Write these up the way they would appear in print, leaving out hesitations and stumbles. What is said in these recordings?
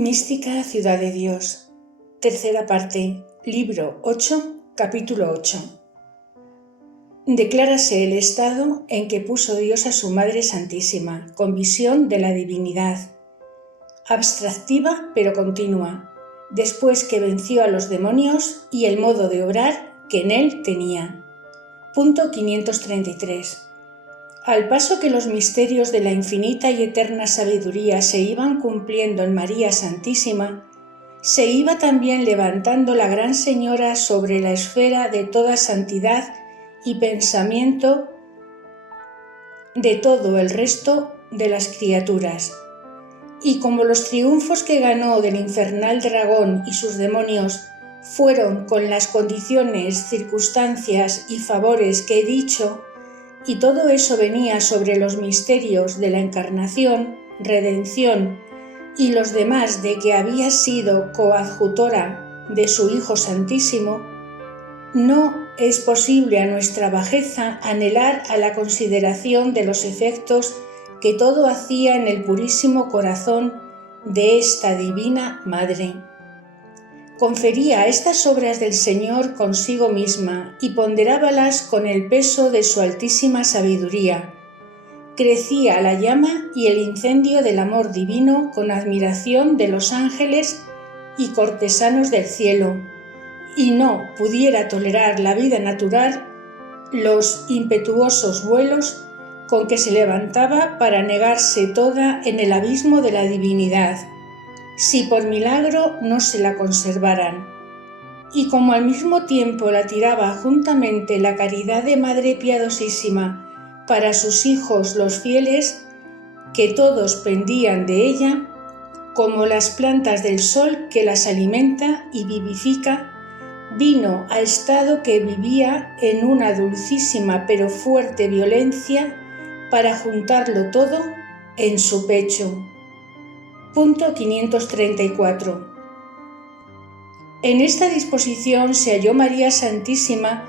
Mística Ciudad de Dios. Tercera parte. Libro 8, capítulo 8. Declárase el estado en que puso Dios a su Madre Santísima, con visión de la divinidad, abstractiva pero continua, después que venció a los demonios y el modo de obrar que en él tenía. Punto 533. Al paso que los misterios de la infinita y eterna sabiduría se iban cumpliendo en María Santísima, se iba también levantando la Gran Señora sobre la esfera de toda santidad y pensamiento de todo el resto de las criaturas. Y como los triunfos que ganó del infernal dragón y sus demonios fueron con las condiciones, circunstancias y favores que he dicho, y todo eso venía sobre los misterios de la encarnación, redención y los demás de que había sido coadjutora de su Hijo Santísimo, no es posible a nuestra bajeza anhelar a la consideración de los efectos que todo hacía en el purísimo corazón de esta divina Madre. Confería estas obras del Señor consigo misma y ponderábalas con el peso de su altísima sabiduría. Crecía la llama y el incendio del amor divino con admiración de los ángeles y cortesanos del cielo, y no pudiera tolerar la vida natural los impetuosos vuelos con que se levantaba para negarse toda en el abismo de la divinidad, si por milagro no se la conservaran. Y como al mismo tiempo la tiraba juntamente la caridad de Madre piadosísima para sus hijos los fieles, que todos pendían de ella, como las plantas del sol que las alimenta y vivifica, vino a estado que vivía en una dulcísima pero fuerte violencia para juntarlo todo en su pecho. Punto 534. En esta disposición se halló María Santísima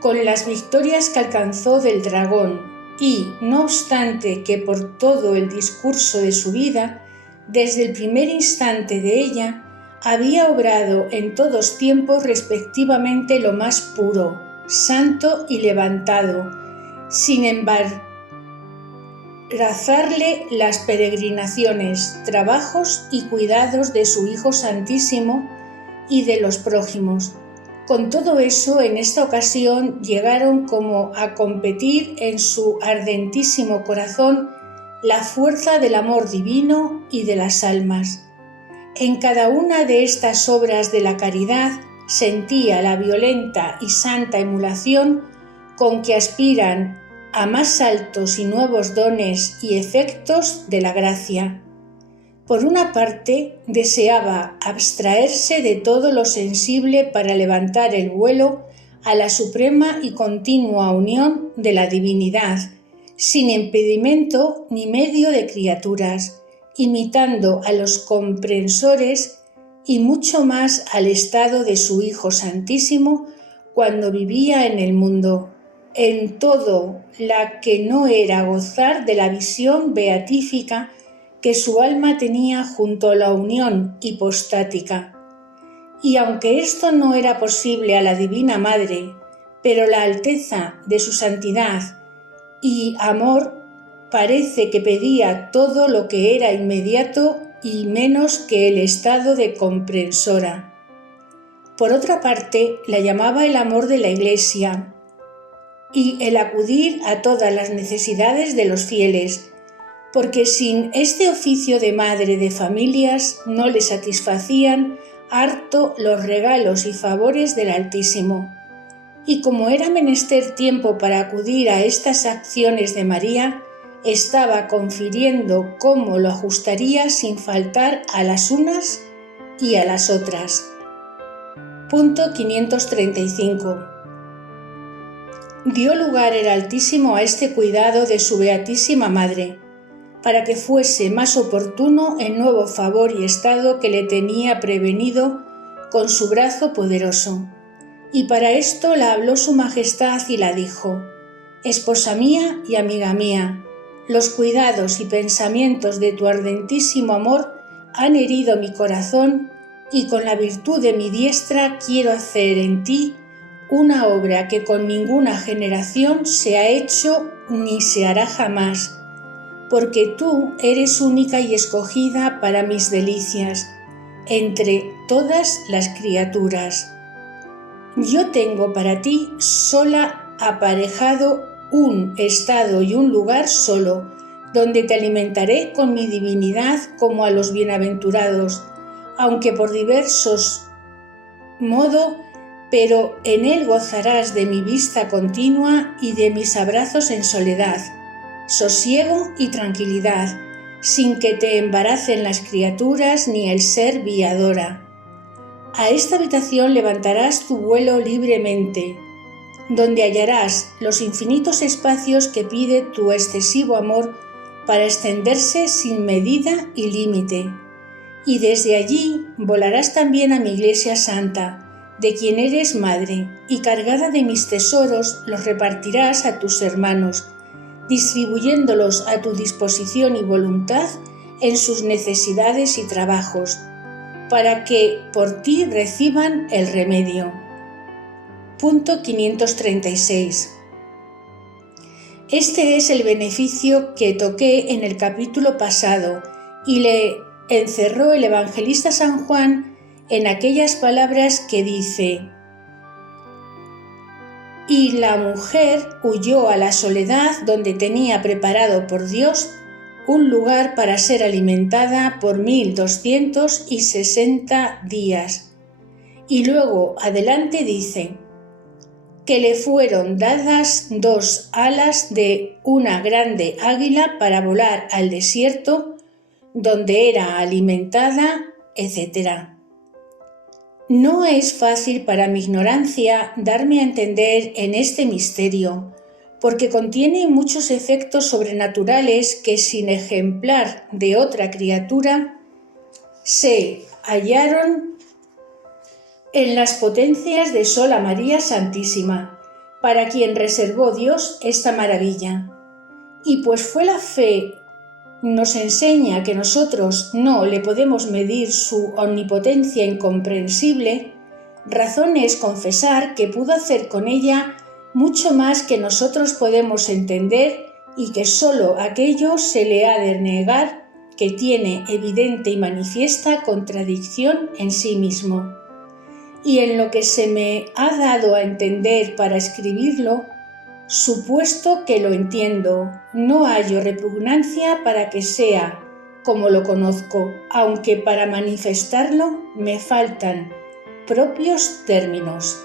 con las victorias que alcanzó del dragón y, no obstante que por todo el discurso de su vida, desde el primer instante de ella, había obrado en todos tiempos respectivamente lo más puro, santo y levantado, sin embarazarle las peregrinaciones, trabajos y cuidados de su Hijo Santísimo y de los prójimos. Con todo eso, en esta ocasión llegaron como a competir en su ardentísimo corazón la fuerza del amor divino y de las almas. En cada una de estas obras de la caridad sentía la violenta y santa emulación con que aspiran a más altos y nuevos dones y efectos de la gracia. Por una parte, deseaba abstraerse de todo lo sensible para levantar el vuelo a la suprema y continua unión de la divinidad, sin impedimento ni medio de criaturas, imitando a los comprensores y mucho más al estado de su Hijo Santísimo cuando vivía en el mundo, en todo la que no era gozar de la visión beatífica que su alma tenía junto a la unión hipostática. Y aunque esto no era posible a la Divina Madre, pero la alteza de su santidad y amor parece que pedía todo lo que era inmediato y menos que el estado de comprensora. Por otra parte, la llamaba el amor de la Iglesia y el acudir a todas las necesidades de los fieles, porque sin este oficio de madre de familias no le satisfacían harto los regalos y favores del Altísimo. Y como era menester tiempo para acudir a estas acciones de María, estaba confiriendo cómo lo ajustaría sin faltar a las unas y a las otras. Punto 535. Dio lugar el Altísimo a este cuidado de su Beatísima Madre, para que fuese más oportuno el nuevo favor y estado que le tenía prevenido con su brazo poderoso. Y para esto la habló su Majestad y la dijo: «Esposa mía y amiga mía, los cuidados y pensamientos de tu ardentísimo amor han herido mi corazón y con la virtud de mi diestra quiero hacer en ti una obra que con ninguna generación se ha hecho ni se hará jamás, porque tú eres única y escogida para mis delicias, entre todas las criaturas. Yo tengo para ti sola aparejado un estado y un lugar solo, donde te alimentaré con mi divinidad como a los bienaventurados, aunque por diversos modo, pero en él gozarás de mi vista continua y de mis abrazos en soledad, sosiego y tranquilidad, sin que te embaracen las criaturas ni el ser viadora. A esta habitación levantarás tu vuelo libremente, donde hallarás los infinitos espacios que pide tu excesivo amor para extenderse sin medida y límite. Y desde allí volarás también a mi iglesia santa, de quien eres madre, y cargada de mis tesoros los repartirás a tus hermanos, distribuyéndolos a tu disposición y voluntad en sus necesidades y trabajos, para que por ti reciban el remedio. Punto 536. Este es el beneficio que toqué en el capítulo pasado y le encerró el evangelista San Juan en aquellas palabras que dice: y la mujer huyó a la soledad donde tenía preparado por Dios un lugar para ser alimentada por 1260 días. Y luego adelante dice: que le fueron dadas 2 alas de una grande águila para volar al desierto, donde era alimentada, etc. No es fácil para mi ignorancia darme a entender en este misterio, porque contiene muchos efectos sobrenaturales que sin ejemplar de otra criatura se hallaron en las potencias de sola María Santísima, para quien reservó Dios esta maravilla. Y pues fue la fe nos enseña que nosotros no le podemos medir su omnipotencia incomprensible, razón es confesar que pudo hacer con ella mucho más que nosotros podemos entender y que sólo aquello se le ha de negar que tiene evidente y manifiesta contradicción en sí mismo. Y en lo que se me ha dado a entender para escribirlo, supuesto que lo entiendo, no hallo repugnancia para que sea como lo conozco, aunque para manifestarlo me faltan propios términos.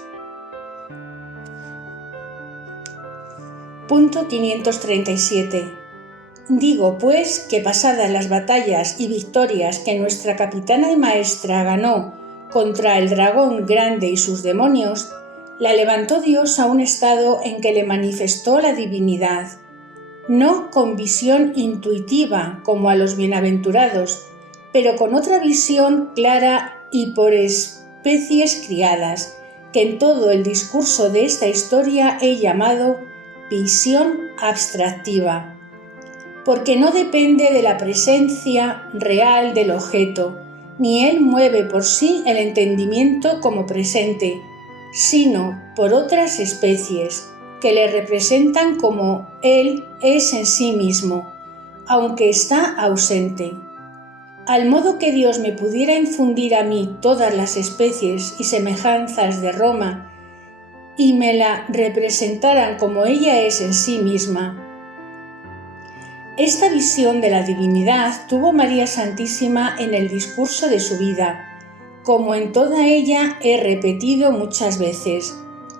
Punto 537. Digo, pues, que pasadas las batallas y victorias que nuestra capitana y maestra ganó contra el dragón grande y sus demonios, la levantó Dios a un estado en que le manifestó la divinidad, no con visión intuitiva como a los bienaventurados, pero con otra visión clara y por especies criadas, que en todo el discurso de esta historia he llamado visión abstractiva, porque no depende de la presencia real del objeto, ni él mueve por sí el entendimiento como presente, sino por otras especies, que le representan como él es en sí mismo, aunque está ausente. Al modo que Dios me pudiera infundir a mí todas las especies y semejanzas de Roma, y me la representaran como ella es en sí misma. Esta visión de la divinidad tuvo María Santísima en el discurso de su vida, como en toda ella he repetido muchas veces,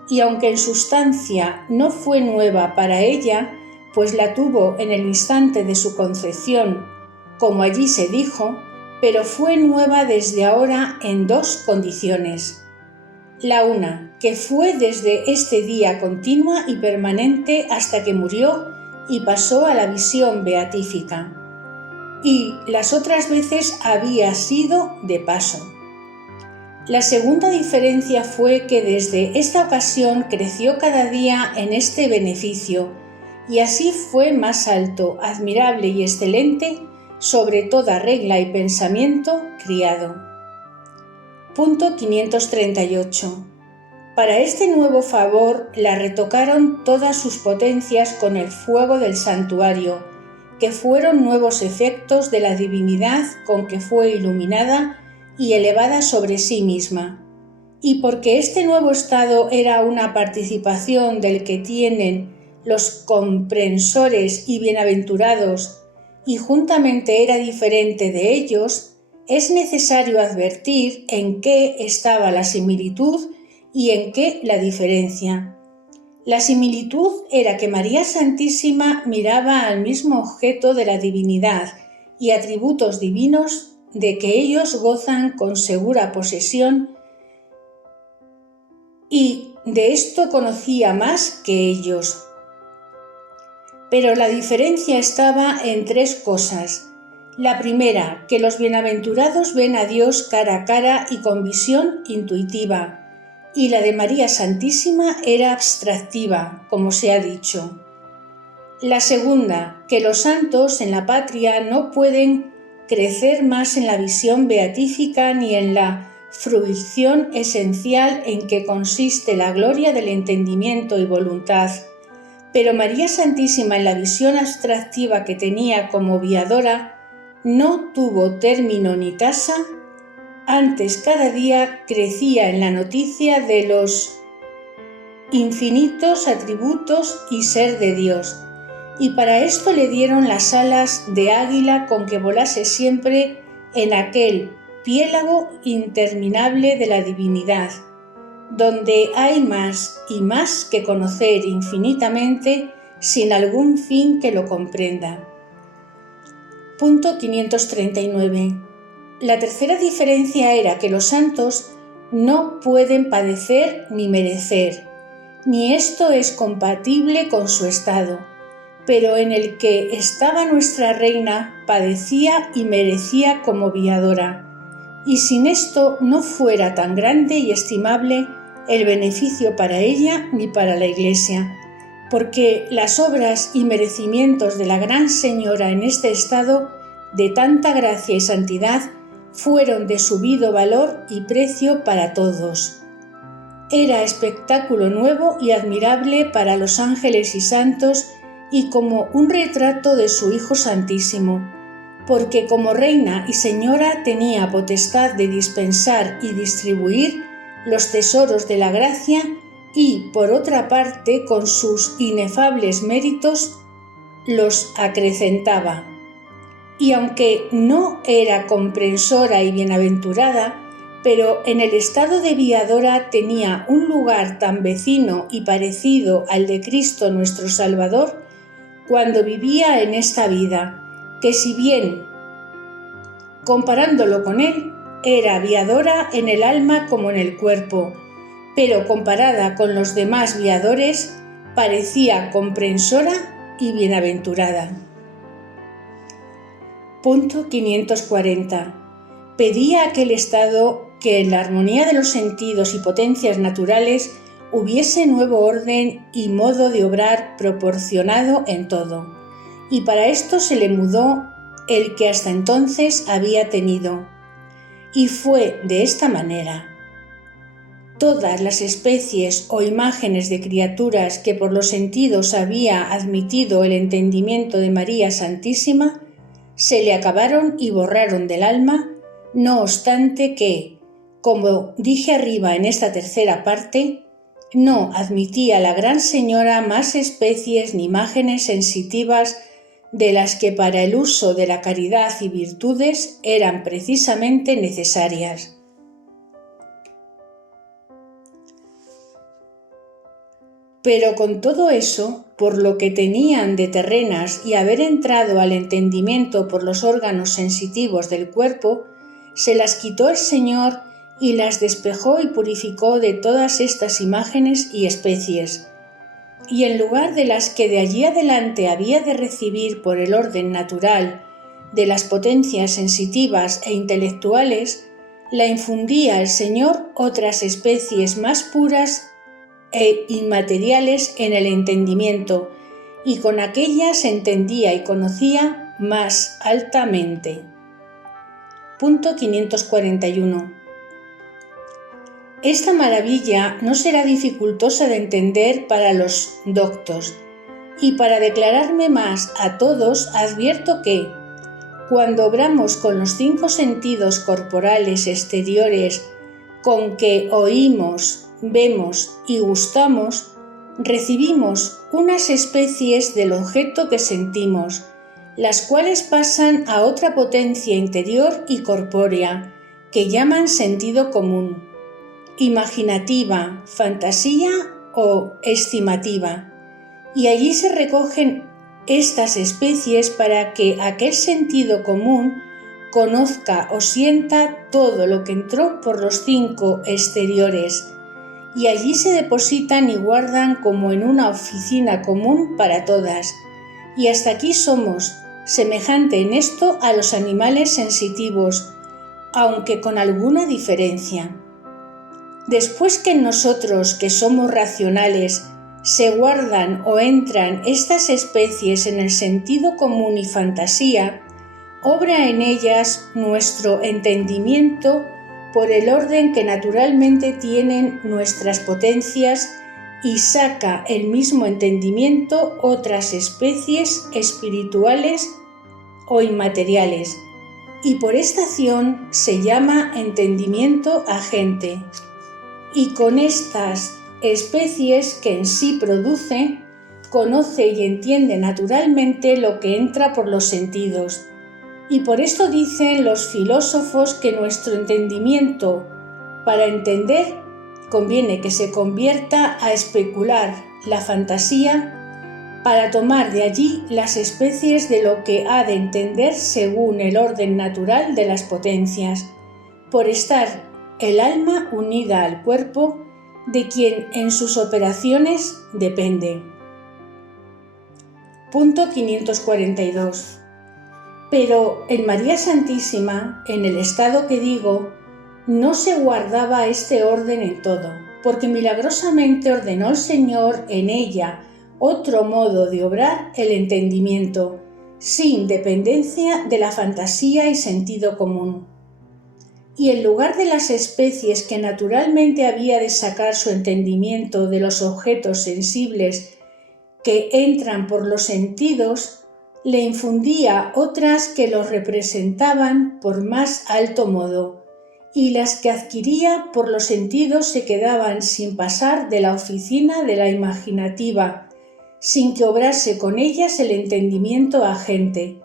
y aunque en sustancia no fue nueva para ella, pues la tuvo en el instante de su concepción, como allí se dijo, pero fue nueva desde ahora en 2 condiciones. La una, que fue desde este día continua y permanente hasta que murió y pasó a la visión beatífica, y las otras veces había sido de paso. La segunda diferencia fue que desde esta ocasión creció cada día en este beneficio, y así fue más alto, admirable y excelente sobre toda regla y pensamiento criado. Punto 538. Para este nuevo favor la retocaron todas sus potencias con el fuego del santuario, que fueron nuevos efectos de la divinidad con que fue iluminada y elevada sobre sí misma. Y porque este nuevo estado era una participación del que tienen los comprensores y bienaventurados, y juntamente era diferente de ellos, es necesario advertir en qué estaba la similitud y en qué la diferencia. La similitud era que María Santísima miraba al mismo objeto de la divinidad y atributos divinos de que ellos gozan con segura posesión, y de esto conocía más que ellos. Pero la diferencia estaba en tres cosas. La primera, que los bienaventurados ven a Dios cara a cara y con visión intuitiva, y la de María Santísima era abstractiva, como se ha dicho. La segunda, que los santos en la patria no pueden crecer más en la visión beatífica ni en la fruición esencial en que consiste la gloria del entendimiento y voluntad, pero María Santísima en la visión abstractiva que tenía como viadora no tuvo término ni tasa. Antes cada día crecía en la noticia de los infinitos atributos y ser de Dios, y para esto le dieron las alas de águila con que volase siempre en aquel piélago interminable de la divinidad, donde hay más y más que conocer infinitamente sin algún fin que lo comprenda. Punto 539. La tercera diferencia era que los santos no pueden padecer ni merecer, ni esto es compatible con su estado, pero en el que estaba nuestra reina padecía y merecía como viadora, y sin esto no fuera tan grande y estimable el beneficio para ella ni para la Iglesia, porque las obras y merecimientos de la Gran Señora en este estado de tanta gracia y santidad fueron de subido valor y precio para todos. Era espectáculo nuevo y admirable para los ángeles y santos y como un retrato de su Hijo Santísimo, porque como reina y señora tenía potestad de dispensar y distribuir los tesoros de la gracia y, por otra parte, con sus inefables méritos, los acrecentaba. Y aunque no era comprensora y bienaventurada, pero en el estado de viadora tenía un lugar tan vecino y parecido al de Cristo nuestro Salvador cuando vivía en esta vida, que si bien, comparándolo con él, era viadora en el alma como en el cuerpo, pero comparada con los demás viadores, parecía comprensora y bienaventurada. Punto 540. Pedía aquel estado que en la armonía de los sentidos y potencias naturales hubiese nuevo orden y modo de obrar proporcionado en todo, y para esto se le mudó el que hasta entonces había tenido, y fue de esta manera. Todas las especies o imágenes de criaturas que por los sentidos había admitido el entendimiento de María Santísima se le acabaron y borraron del alma, no obstante que, como dije arriba en esta tercera parte, no admitía la Gran Señora más especies ni imágenes sensitivas de las que para el uso de la caridad y virtudes eran precisamente necesarias. Pero con todo eso, por lo que tenían de terrenas y haber entrado al entendimiento por los órganos sensitivos del cuerpo, se las quitó el Señor y las despejó y purificó de todas estas imágenes y especies, y en lugar de las que de allí adelante había de recibir por el orden natural de las potencias sensitivas e intelectuales, la infundía el Señor otras especies más puras e inmateriales en el entendimiento, y con aquellas entendía y conocía más altamente. Punto 541. Esta maravilla no será dificultosa de entender para los doctos, y para declararme más a todos advierto que, cuando obramos con los 5 sentidos corporales exteriores con que oímos, vemos y gustamos, recibimos unas especies del objeto que sentimos, las cuales pasan a otra potencia interior y corpórea, que llaman sentido común, imaginativa, fantasía o estimativa, y allí se recogen estas especies para que aquel sentido común conozca o sienta todo lo que entró por los 5 exteriores, y allí se depositan y guardan como en una oficina común para todas, y hasta aquí somos semejante en esto a los animales sensitivos, aunque con alguna diferencia. Después que en nosotros, que somos racionales, se guardan o entran estas especies en el sentido común y fantasía, obra en ellas nuestro entendimiento por el orden que naturalmente tienen nuestras potencias y saca el mismo entendimiento otras especies espirituales o inmateriales, y por esta acción se llama entendimiento agente. Y con estas especies que en sí produce, conoce y entiende naturalmente lo que entra por los sentidos. Y por esto dicen los filósofos que nuestro entendimiento, para entender, conviene que se convierta a especular la fantasía para tomar de allí las especies de lo que ha de entender según el orden natural de las potencias, por estar el alma unida al cuerpo de quien en sus operaciones depende. Punto 542. Pero en María Santísima, en el estado que digo, no se guardaba este orden en todo, porque milagrosamente ordenó el Señor en ella otro modo de obrar el entendimiento, sin dependencia de la fantasía y sentido común. Y en lugar de las especies que naturalmente había de sacar su entendimiento de los objetos sensibles que entran por los sentidos, le infundía otras que los representaban por más alto modo, y las que adquiría por los sentidos se quedaban sin pasar de la oficina de la imaginativa, sin que obrase con ellas el entendimiento agente,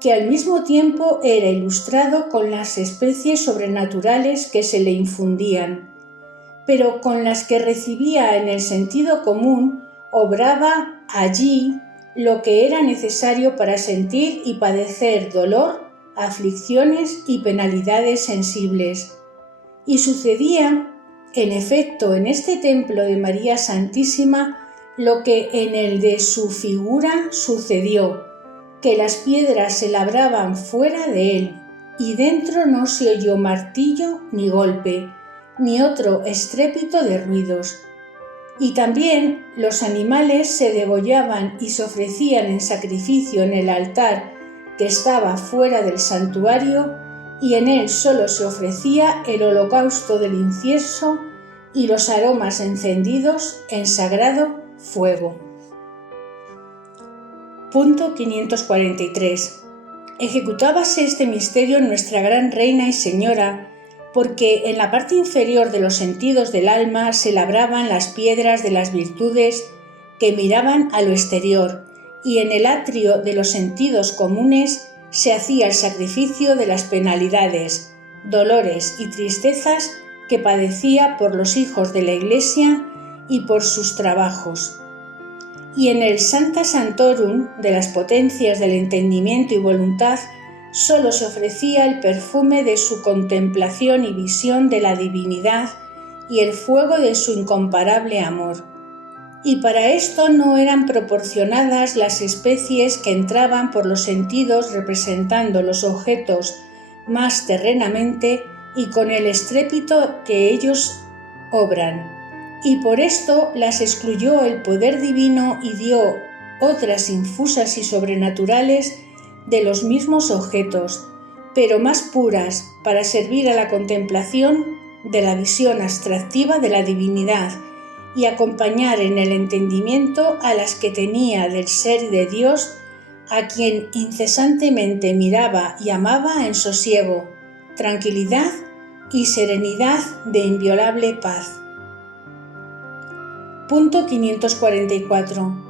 que al mismo tiempo era ilustrado con las especies sobrenaturales que se le infundían, pero con las que recibía en el sentido común obraba allí lo que era necesario para sentir y padecer dolor, aflicciones y penalidades sensibles. Y sucedía, en efecto, en este templo de María Santísima, lo que en el de su figura sucedió, que las piedras se labraban fuera de él, y dentro no se oyó martillo ni golpe, ni otro estrépito de ruidos. Y también los animales se degollaban y se ofrecían en sacrificio en el altar que estaba fuera del santuario, y en él solo se ofrecía el holocausto del incienso y los aromas encendidos en sagrado fuego. Punto 543. Ejecutábase este misterio en nuestra gran Reina y Señora, porque en la parte inferior de los sentidos del alma se labraban las piedras de las virtudes que miraban a lo exterior, y en el atrio de los sentidos comunes se hacía el sacrificio de las penalidades, dolores y tristezas que padecía por los hijos de la Iglesia y por sus trabajos. Y en el Sancta Sanctorum de las potencias del entendimiento y voluntad solo se ofrecía el perfume de su contemplación y visión de la divinidad y el fuego de su incomparable amor. Y para esto no eran proporcionadas las especies que entraban por los sentidos representando los objetos más terrenamente y con el estrépito que ellos obran. Y por esto las excluyó el poder divino y dio otras infusas y sobrenaturales de los mismos objetos, pero más puras para servir a la contemplación de la visión abstractiva de la divinidad y acompañar en el entendimiento a las que tenía del ser de Dios, a quien incesantemente miraba y amaba en sosiego, tranquilidad y serenidad de inviolable paz. Punto 544.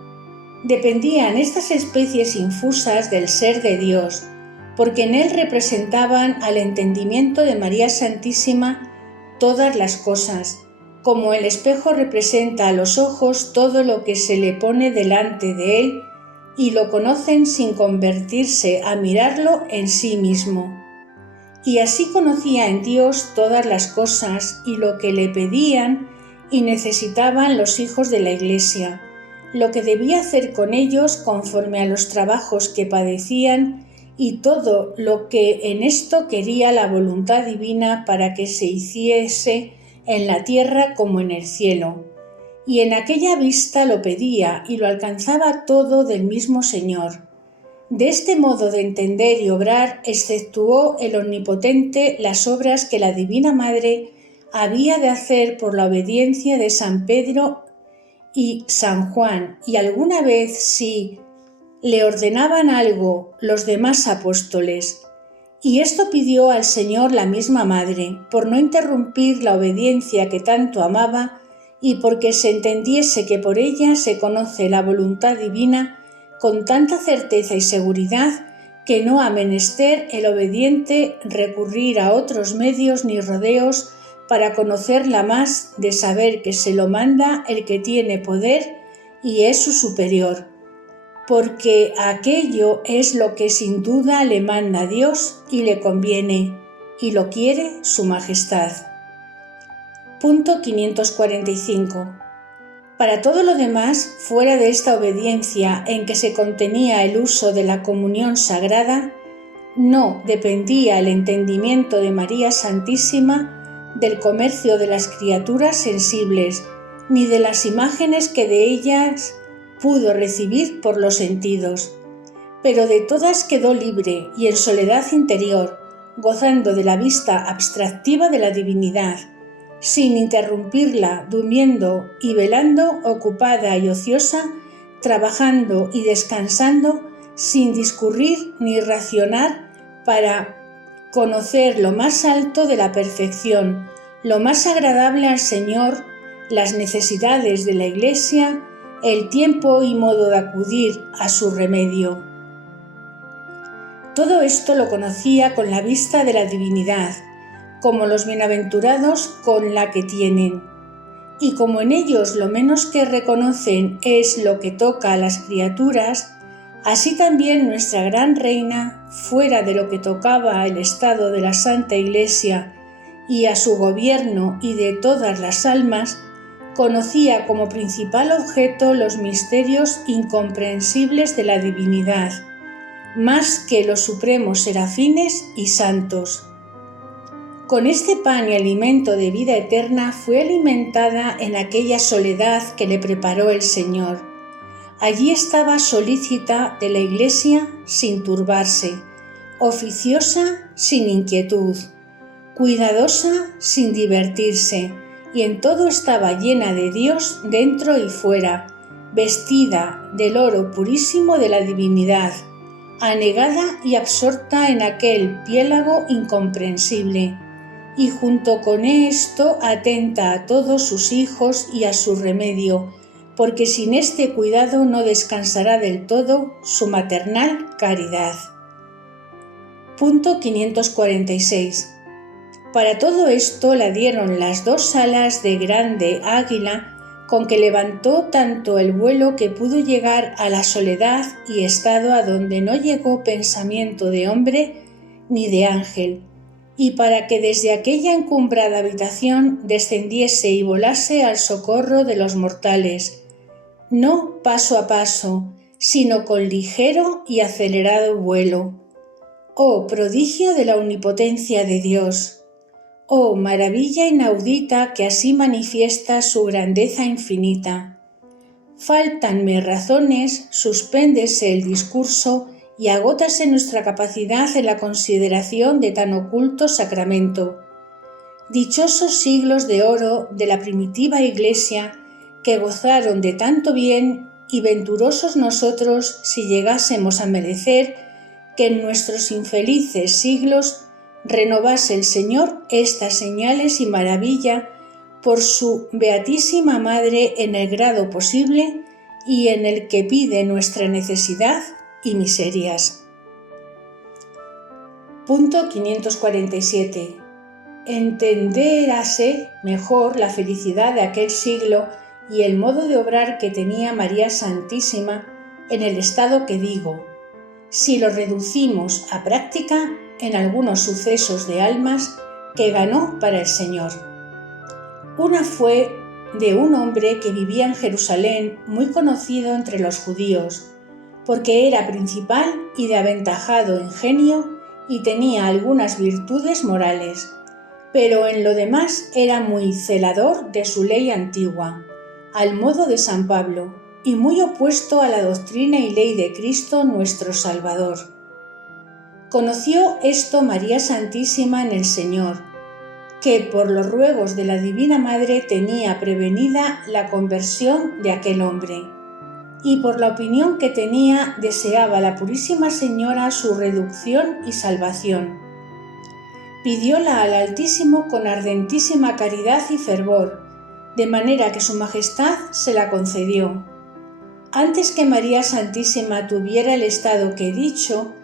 Dependían estas especies infusas del ser de Dios, porque en él representaban al entendimiento de María Santísima todas las cosas, como el espejo representa a los ojos todo lo que se le pone delante de él y lo conocen sin convertirse a mirarlo en sí mismo. Y así conocía en Dios todas las cosas y lo que le pedían y necesitaban los hijos de la Iglesia, lo que debía hacer con ellos conforme a los trabajos que padecían y todo lo que en esto quería la voluntad divina para que se hiciese en la tierra como en el cielo. Y en aquella vista lo pedía y lo alcanzaba todo del mismo Señor. De este modo de entender y obrar exceptuó el Omnipotente las obras que la Divina Madre había de hacer por la obediencia de San Pedro y San Juan, y alguna vez si le ordenaban algo los demás apóstoles. Y esto pidió al Señor la misma Madre, por no interrumpir la obediencia que tanto amaba y porque se entendiese que por ella se conoce la voluntad divina con tanta certeza y seguridad que no ha menester el obediente recurrir a otros medios ni rodeos para conocerla más de saber que se lo manda el que tiene poder y es su superior, porque aquello es lo que sin duda le manda Dios y le conviene, y lo quiere su majestad. Punto 545. Para todo lo demás, fuera de esta obediencia en que se contenía el uso de la comunión sagrada, no dependía el entendimiento de María Santísima del comercio de las criaturas sensibles, ni de las imágenes que de ellas pudo recibir por los sentidos, pero de todas quedó libre y en soledad interior, gozando de la vista abstractiva de la divinidad, sin interrumpirla, durmiendo y velando, ocupada y ociosa, trabajando y descansando, sin discurrir ni racionar, para conocer lo más alto de la perfección, lo más agradable al Señor, las necesidades de la Iglesia, el tiempo y modo de acudir a su remedio. Todo esto lo conocía con la vista de la divinidad, como los bienaventurados con la que tienen. Y como en ellos lo menos que reconocen es lo que toca a las criaturas, así también nuestra gran reina, fuera de lo que tocaba al estado de la Santa Iglesia y a su gobierno y de todas las almas, conocía como principal objeto los misterios incomprensibles de la divinidad, más que los supremos serafines y santos. Con este pan y alimento de vida eterna fue alimentada en aquella soledad que le preparó el Señor. Allí estaba solícita de la Iglesia sin turbarse, oficiosa sin inquietud, cuidadosa sin divertirse, y en todo estaba llena de Dios dentro y fuera, vestida del oro purísimo de la divinidad, anegada y absorta en aquel piélago incomprensible, y junto con esto atenta a todos sus hijos y a su remedio, porque sin este cuidado no descansará del todo su maternal caridad. Punto 546. Para todo esto la dieron las 2 alas de grande águila con que levantó tanto el vuelo que pudo llegar a la soledad y estado a donde no llegó pensamiento de hombre ni de ángel, y para que desde aquella encumbrada habitación descendiese y volase al socorro de los mortales, no paso a paso, sino con ligero y acelerado vuelo. Oh prodigio de la omnipotencia de Dios, oh maravilla inaudita que así manifiesta su grandeza infinita. Fáltanme razones, suspéndese el discurso y agótase nuestra capacidad en la consideración de tan oculto sacramento. Dichosos siglos de oro de la primitiva Iglesia que gozaron de tanto bien, y venturosos nosotros si llegásemos a merecer que en nuestros infelices siglos renovase el Señor estas señales y maravilla por su Beatísima Madre en el grado posible y en el que pide nuestra necesidad y miserias. Punto 547. Entenderase mejor la felicidad de aquel siglo y el modo de obrar que tenía María Santísima en el estado que digo, si lo reducimos a práctica en algunos sucesos de almas que ganó para el Señor. Una fue de un hombre que vivía en Jerusalén, muy conocido entre los judíos, porque era principal y de aventajado ingenio y tenía algunas virtudes morales, pero en lo demás era muy celador de su ley antigua, al modo de San Pablo, y muy opuesto a la doctrina y ley de Cristo nuestro Salvador. Conoció esto María Santísima en el Señor, que por los ruegos de la Divina Madre tenía prevenida la conversión de aquel hombre, y por la opinión que tenía deseaba la Purísima Señora su reducción y salvación. Pidióla al Altísimo con ardentísima caridad y fervor, de manera que su Majestad se la concedió. Antes que María Santísima tuviera el estado que he dicho,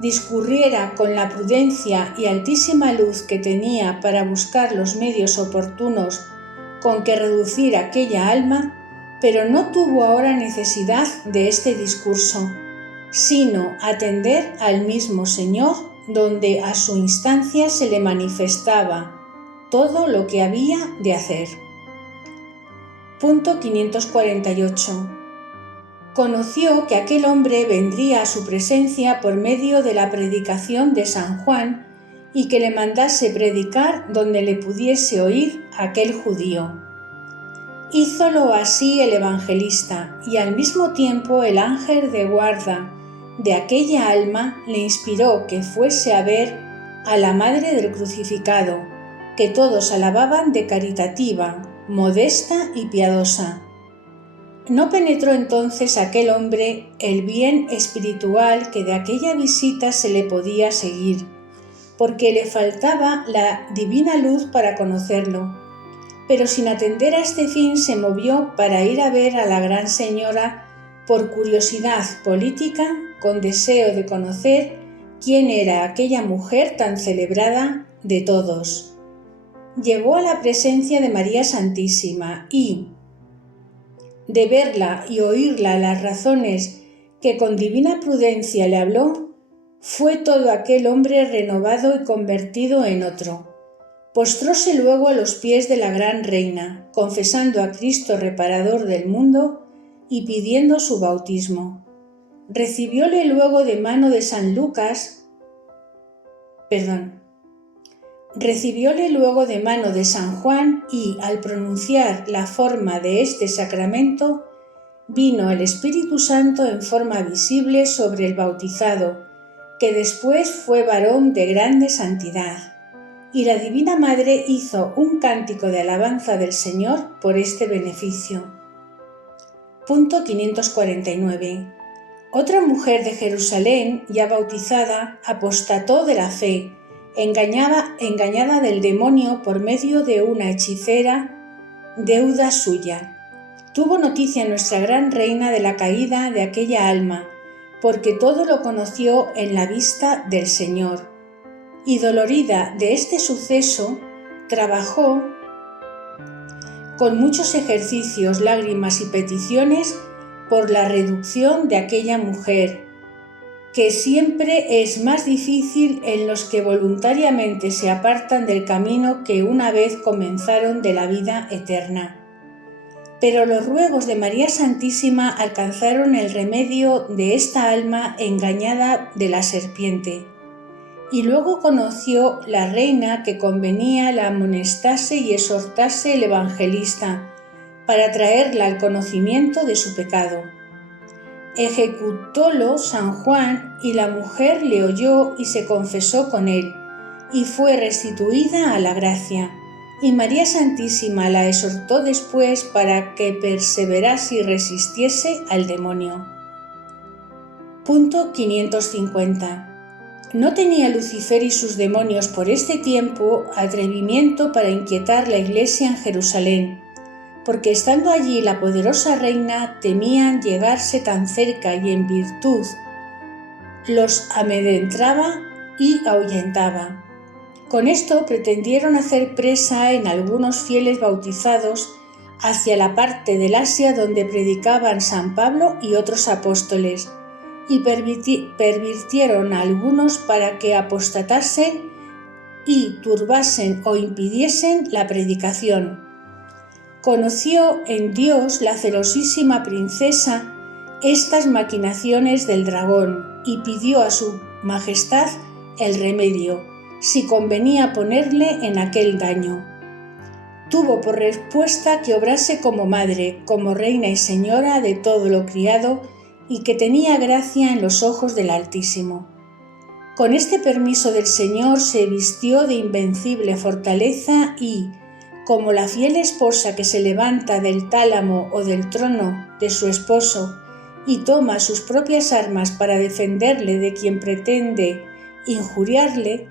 discurriera con la prudencia y altísima luz que tenía para buscar los medios oportunos con que reducir aquella alma, pero no tuvo ahora necesidad de este discurso, sino atender al mismo Señor, donde a su instancia se le manifestaba todo lo que había de hacer. Punto 548. Conoció que aquel hombre vendría a su presencia por medio de la predicación de San Juan y que le mandase predicar donde le pudiese oír aquel judío. Hízolo así el evangelista, y al mismo tiempo el ángel de guarda de aquella alma le inspiró que fuese a ver a la Madre del Crucificado, que todos alababan de caritativa, modesta y piadosa. No penetró entonces aquel hombre el bien espiritual que de aquella visita se le podía seguir, porque le faltaba la divina luz para conocerlo, pero sin atender a este fin se movió para ir a ver a la Gran Señora por curiosidad política, con deseo de conocer quién era aquella mujer tan celebrada de todos. Llegó a la presencia de María Santísima y, de verla y oírla las razones que con divina prudencia le habló, fue todo aquel hombre renovado y convertido en otro. Postróse luego a los pies de la gran reina, confesando a Cristo reparador del mundo y pidiendo su bautismo. Recibióle luego de mano de San Juan y, al pronunciar la forma de este sacramento, vino el Espíritu Santo en forma visible sobre el bautizado, que después fue varón de grande santidad. Y la Divina Madre hizo un cántico de alabanza del Señor por este beneficio. Punto 549. Otra mujer de Jerusalén, ya bautizada, apostató de la fe, engañada del demonio por medio de una hechicera, deuda suya. Tuvo noticia nuestra gran reina de la caída de aquella alma, porque todo lo conoció en la vista del Señor. Y dolorida de este suceso, trabajó con muchos ejercicios, lágrimas y peticiones por la reducción de aquella mujer, que siempre es más difícil en los que voluntariamente se apartan del camino que una vez comenzaron de la vida eterna. Pero los ruegos de María Santísima alcanzaron el remedio de esta alma engañada de la serpiente. Y luego conoció la reina que convenía la amonestase y exhortase el evangelista para traerla al conocimiento de su pecado. Ejecutólo San Juan, y la mujer le oyó y se confesó con él, y fue restituida a la gracia. Y María Santísima la exhortó después para que perseverase y resistiese al demonio. Punto 550. No tenía Lucifer y sus demonios por este tiempo atrevimiento para inquietar la Iglesia en Jerusalén, porque estando allí la poderosa reina temían llegarse tan cerca y en virtud los amedrentaba y ahuyentaba. Con esto pretendieron hacer presa en algunos fieles bautizados hacia la parte del Asia donde predicaban San Pablo y otros apóstoles, y pervirtieron a algunos para que apostatasen y turbasen o impidiesen la predicación. Conoció en Dios la celosísima princesa estas maquinaciones del dragón y pidió a su majestad el remedio, si convenía ponerle en aquel daño. Tuvo por respuesta que obrase como madre, como reina y señora de todo lo criado, y que tenía gracia en los ojos del Altísimo. Con este permiso del Señor se vistió de invencible fortaleza y, como la fiel esposa que se levanta del tálamo o del trono de su esposo y toma sus propias armas para defenderle de quien pretende injuriarle,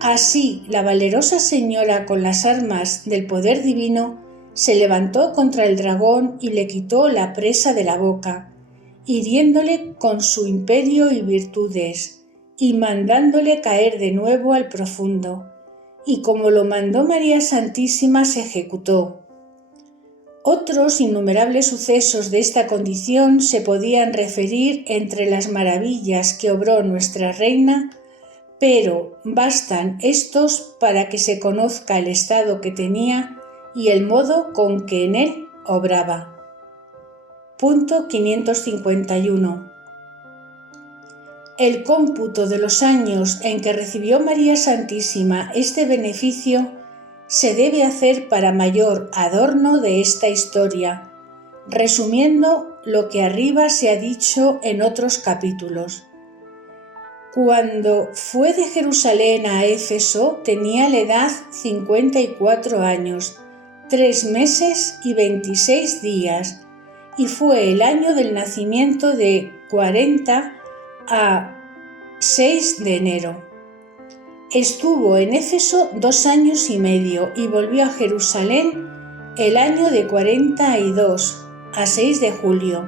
así la valerosa señora con las armas del poder divino se levantó contra el dragón y le quitó la presa de la boca, hiriéndole con su imperio y virtudes, y mandándole caer de nuevo al profundo, y como lo mandó María Santísima se ejecutó. Otros innumerables sucesos de esta condición se podían referir entre las maravillas que obró nuestra reina, pero bastan estos para que se conozca el estado que tenía y el modo con que en él obraba. Punto 551. El cómputo de los años en que recibió María Santísima este beneficio se debe hacer para mayor adorno de esta historia, resumiendo lo que arriba se ha dicho en otros capítulos. Cuando fue de Jerusalén a Éfeso tenía la edad 54 años, 3 meses y 26 días, y fue el año del nacimiento de 40 a 6 de enero. Estuvo en Éfeso 2 años y medio y volvió a Jerusalén el año de 42 a 6 de julio,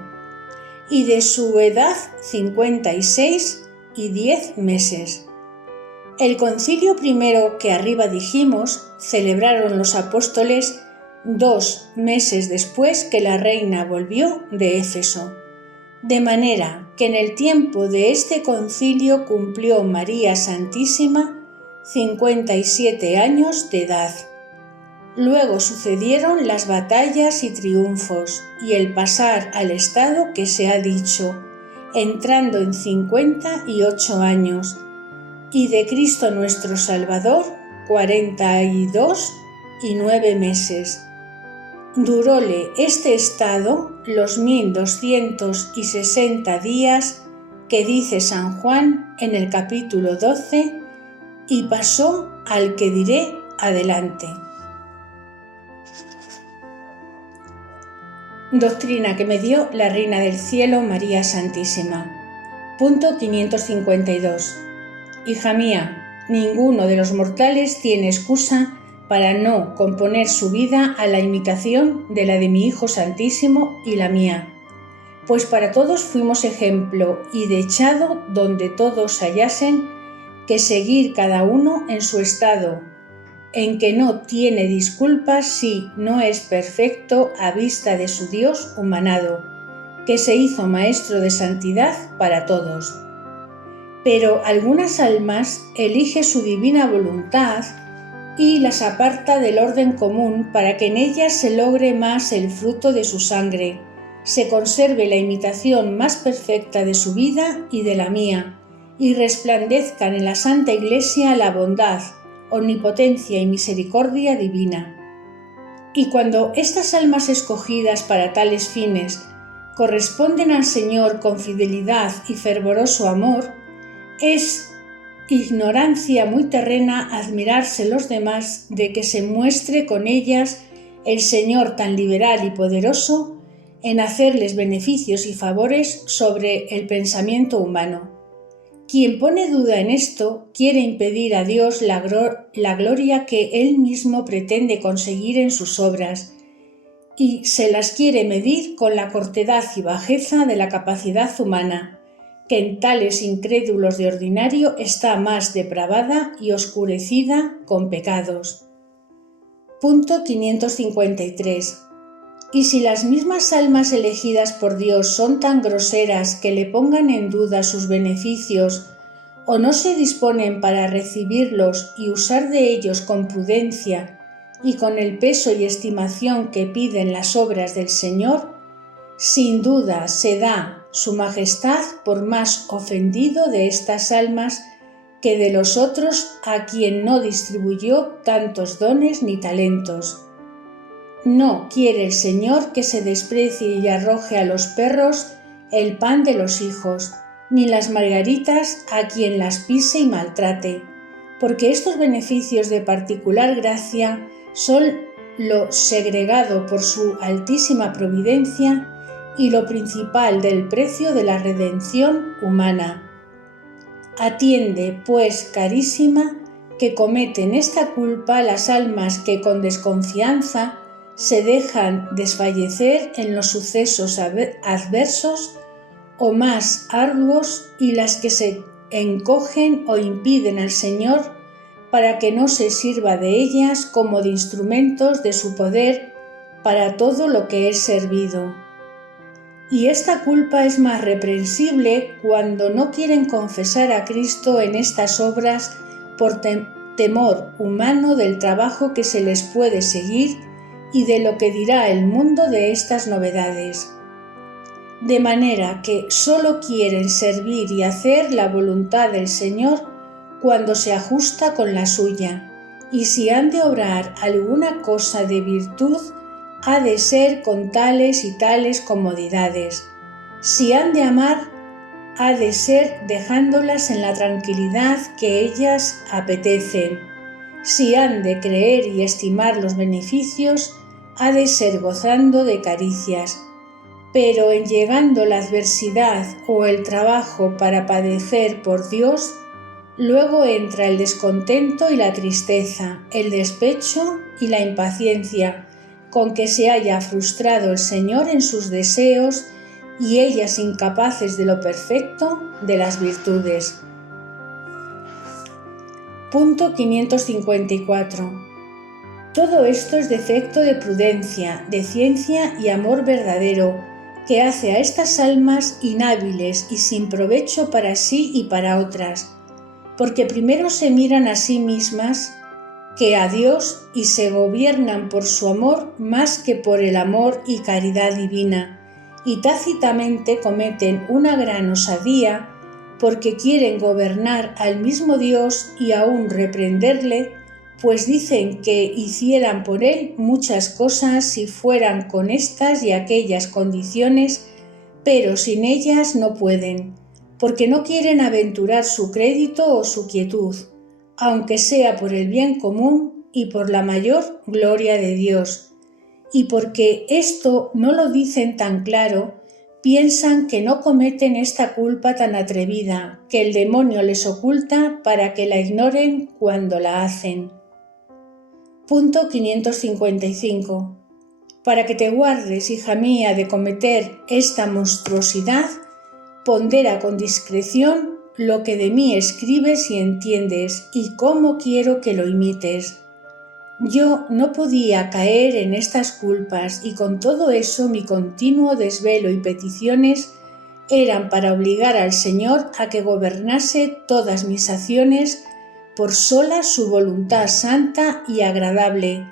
y de su edad 56 y 10 meses. El concilio primero que arriba dijimos celebraron los apóstoles 2 meses después que la reina volvió de Éfeso, de manera que en el tiempo de este concilio cumplió María Santísima 57 años de edad. Luego sucedieron las batallas y triunfos y el pasar al estado que se ha dicho, entrando en 58 años, y de Cristo nuestro Salvador 42 y 9 meses. Duróle este estado los 1260 días que dice San Juan en el capítulo 12, y pasó al que diré adelante. Doctrina que me dio la Reina del Cielo María Santísima. Punto 552. Hija mía, ninguno de los mortales tiene excusa para no componer su vida a la imitación de la de mi Hijo Santísimo y la mía, pues para todos fuimos ejemplo y dechado donde todos hallasen que seguir cada uno en su estado, en que no tiene disculpas si no es perfecto a vista de su Dios humanado, que se hizo maestro de santidad para todos. Pero algunas almas elige su divina voluntad y las aparta del orden común para que en ellas se logre más el fruto de su sangre, se conserve la imitación más perfecta de su vida y de la mía, y resplandezcan en la Santa Iglesia la bondad, omnipotencia y misericordia divina. Y cuando estas almas escogidas para tales fines corresponden al Señor con fidelidad y fervoroso amor, es ignorancia muy terrena admirarse los demás de que se muestre con ellas el Señor tan liberal y poderoso en hacerles beneficios y favores sobre el pensamiento humano. Quien pone duda en esto quiere impedir a Dios la gloria que Él mismo pretende conseguir en sus obras y se las quiere medir con la cortedad y bajeza de la capacidad humana, que en tales incrédulos de ordinario está más depravada y oscurecida con pecados. Punto 553. Y si las mismas almas elegidas por Dios son tan groseras que le pongan en duda sus beneficios o no se disponen para recibirlos y usar de ellos con prudencia y con el peso y estimación que piden las obras del Señor, sin duda se da su majestad por más ofendido de estas almas que de los otros a quien no distribuyó tantos dones ni talentos. No quiere el Señor que se desprecie y arroje a los perros el pan de los hijos, ni las margaritas a quien las pise y maltrate, porque estos beneficios de particular gracia son lo segregado por su altísima providencia y lo principal del precio de la redención humana. Atiende, pues, carísima, que cometen esta culpa las almas que con desconfianza se dejan desfallecer en los sucesos adversos o más arduos y las que se encogen o impiden al Señor para que no se sirva de ellas como de instrumentos de su poder para todo lo que es servido. Y esta culpa es más reprensible cuando no quieren confesar a Cristo en estas obras por temor humano del trabajo que se les puede seguir y de lo que dirá el mundo de estas novedades. De manera que solo quieren servir y hacer la voluntad del Señor cuando se ajusta con la suya, y si han de obrar alguna cosa de virtud, ha de ser con tales y tales comodidades. Si han de amar, ha de ser dejándolas en la tranquilidad que ellas apetecen. Si han de creer y estimar los beneficios, ha de ser gozando de caricias. Pero en llegando la adversidad o el trabajo para padecer por Dios, luego entra el descontento y la tristeza, el despecho y la impaciencia, con que se haya frustrado el Señor en sus deseos y ellas incapaces de lo perfecto de las virtudes. Punto 554. Todo esto es defecto de prudencia, de ciencia y amor verdadero, que hace a estas almas inhábiles y sin provecho para sí y para otras, porque primero se miran a sí mismas que a Dios y se gobiernan por su amor más que por el amor y caridad divina, y tácitamente cometen una gran osadía porque quieren gobernar al mismo Dios y aún reprenderle, pues dicen que hicieran por él muchas cosas si fueran con estas y aquellas condiciones, pero sin ellas no pueden, porque no quieren aventurar su crédito o su quietud, aunque sea por el bien común y por la mayor gloria de Dios. Y porque esto no lo dicen tan claro, piensan que no cometen esta culpa tan atrevida que el demonio les oculta para que la ignoren cuando la hacen. Punto 555. Para que te guardes, hija mía, de cometer esta monstruosidad, pondera con discreción lo que de mí escribes y entiendes y cómo quiero que lo imites. Yo no podía caer en estas culpas y con todo eso mi continuo desvelo y peticiones eran para obligar al Señor a que gobernase todas mis acciones por sola su voluntad santa y agradable,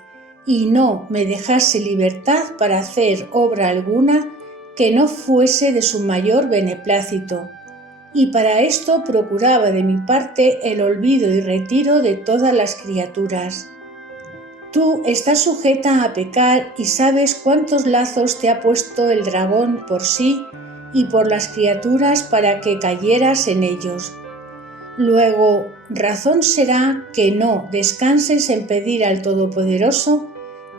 y no me dejase libertad para hacer obra alguna que no fuese de su mayor beneplácito, y para esto procuraba de mi parte el olvido y retiro de todas las criaturas. Tú estás sujeta a pecar y sabes cuántos lazos te ha puesto el dragón por sí y por las criaturas para que cayeras en ellos. Luego, razón será que no descanses en pedir al Todopoderoso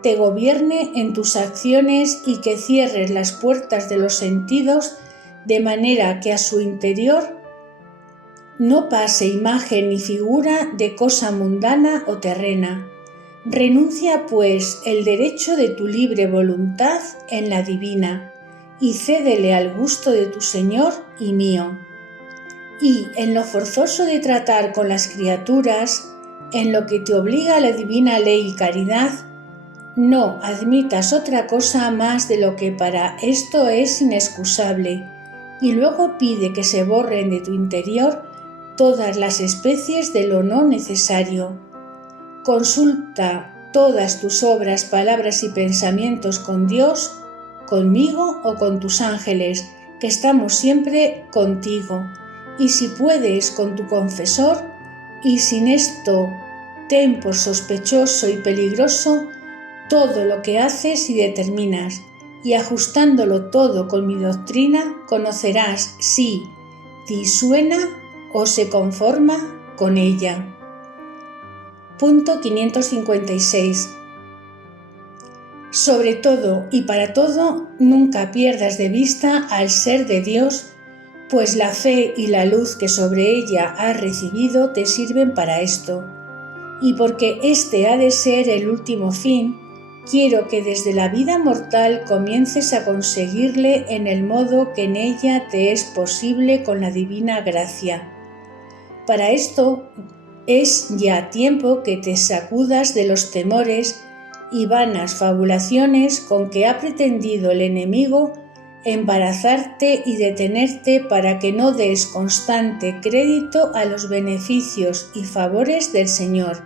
te gobierne en tus acciones y que cierres las puertas de los sentidos de manera que a su interior no pase imagen ni figura de cosa mundana o terrena. Renuncia, pues, el derecho de tu libre voluntad en la divina y cédele al gusto de tu Señor y mío. Y en lo forzoso de tratar con las criaturas, en lo que te obliga la divina ley y caridad, no admitas otra cosa más de lo que para esto es inexcusable, y luego pide que se borren de tu interior todas las especies de lo no necesario. Consulta todas tus obras, palabras y pensamientos con Dios, conmigo o con tus ángeles, que estamos siempre contigo, y si puedes con tu confesor, y sin esto ten por sospechoso y peligroso todo lo que haces y determinas, y ajustándolo todo con mi doctrina, conocerás si disuena o se conforma con ella. Punto 556. Sobre todo y para todo, nunca pierdas de vista al ser de Dios, pues la fe y la luz que sobre ella has recibido te sirven para esto. Y porque este ha de ser el último fin, quiero que desde la vida mortal comiences a conseguirle en el modo que en ella te es posible con la divina gracia. Para esto es ya tiempo que te sacudas de los temores y vanas fabulaciones con que ha pretendido el enemigo embarazarte y detenerte para que no des constante crédito a los beneficios y favores del Señor.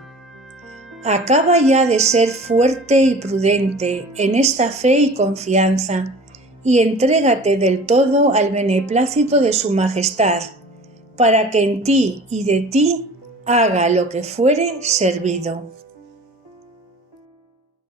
Acaba ya de ser fuerte y prudente en esta fe y confianza, y entrégate del todo al beneplácito de su majestad, para que en ti y de ti haga lo que fuere servido.